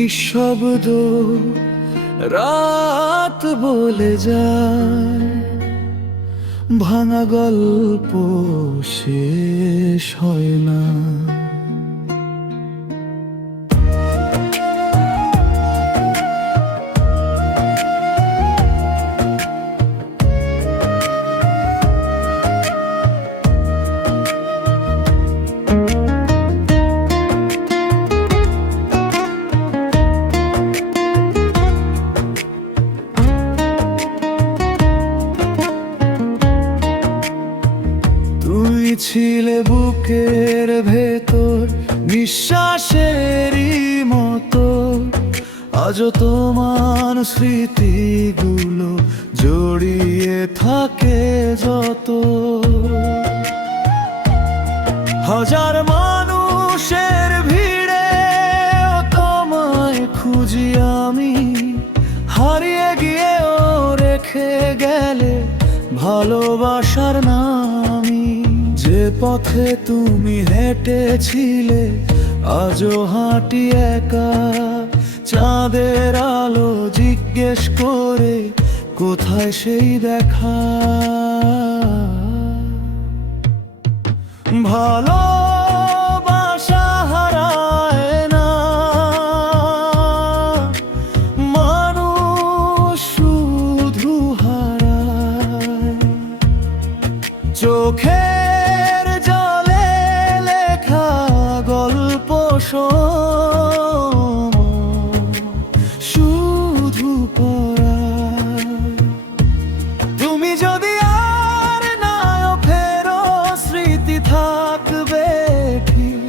নিঃশব্দ রাত বলে যায়, ভাঙা গল্প শেষ হয় না। ছিলে বুকের ভেতর নিঃশ্বাসেরই মতো, আজও তোমার স্মৃতিগুলো জড়িয়ে থাকে যত। হাজার মানুষের ভিড়ে তোমায় খুঁজি আমি, হারিয়ে গিয়েও রেখে গেলে ভালোবাসার নামই। যে পথে তুমি হেঁটেছিলে আজও হাঁটি একা, চাঁদের আলো জিজ্ঞেস করে কোথায় সেই দেখা। ভালোবাসা হারায় না, মানুষ শুধু হারায়। চোখের জলে লেখা গল্প শুধু পড়ায়। তুমি যদি আর নাও ফেরো, স্মৃতি থাকবে ঠিক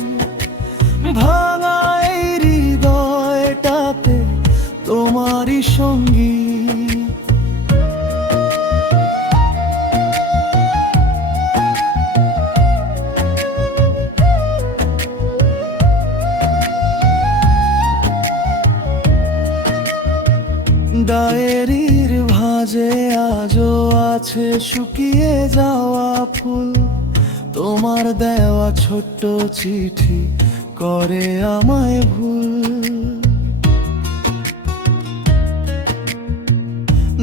ভাঙা এই হৃদয়টাতে তোমারই সঙ্গী। ডায়েরির ভাঁজে আজও আছে শুকিয়ে যাওয়া ফুল, তোমার দেওয়া ছোট্ট চিঠি করে আমায় ভুল।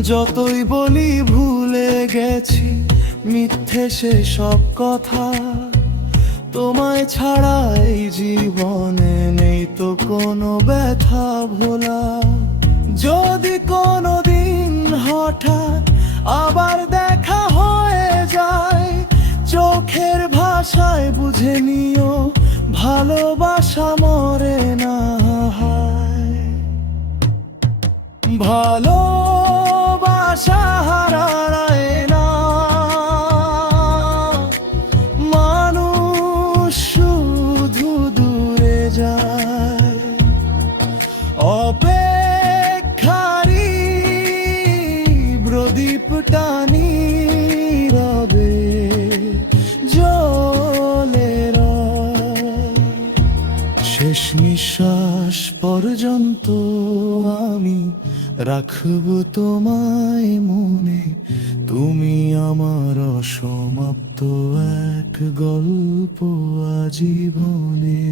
যতই বলি ভুলে গেছি, মিথ্যে সে সব কথা, তোমায় ছাড়া এই জীবনে নেই তো কোনো ব্যথা ভোলা। যদি কোনোদিন হঠাৎ আবার দেখা হয়ে যায়, চোখের ভাষায় বুঝে নিও ভালোবাসা মরে না। ভালোবাসা হারায় না, মানুষ শুধু দূরে যায়। প্রদীপটা নীরবে জ্বলে রয়, শেষ নিঃশ্বাস পর্যন্ত আমি রাখবো তোমায় মনে। তুমি আমার অসমাপ্ত এক গল্প আজীবনে।